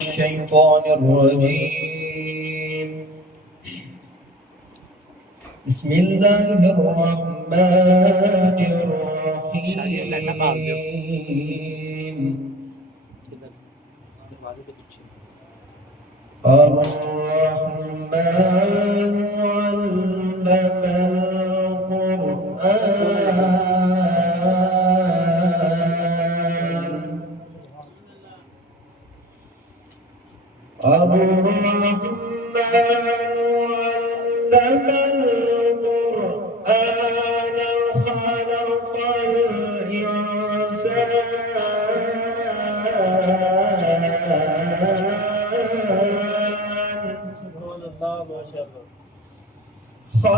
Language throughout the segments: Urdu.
الشيطان الرجيم. بسم الله الرحمن الرحيم. الرحمن علم القرآن خلق الإنسان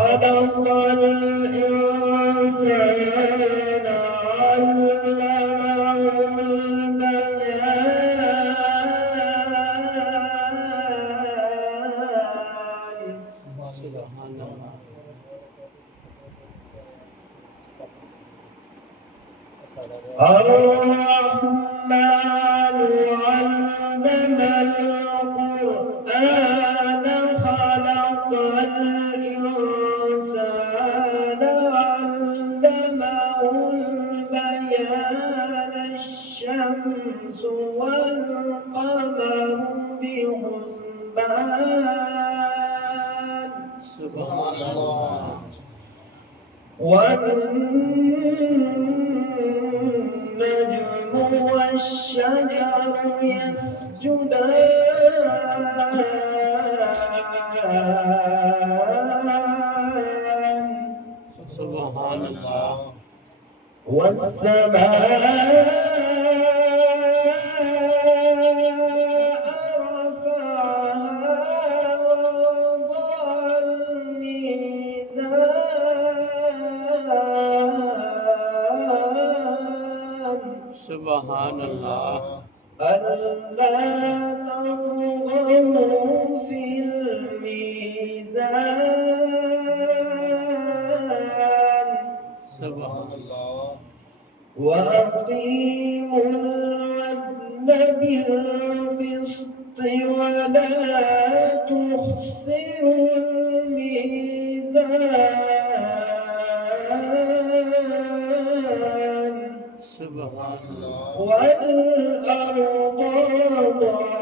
علمه البيان. الرحمن علم القرآن خلق الإنسان علمه البيان. الشمس والقمر بحسبان. سبحان الله. والنجم والشجر يسجدان. سبحان الله. والسماء رفعها ووضع الميزان. سبحان الله. ألا تطغوا في الميزان. سبحان الله. وأقيموا الوزن بالقسط ولا تخسروا الميزان. سبحان الله. والأرض وضعها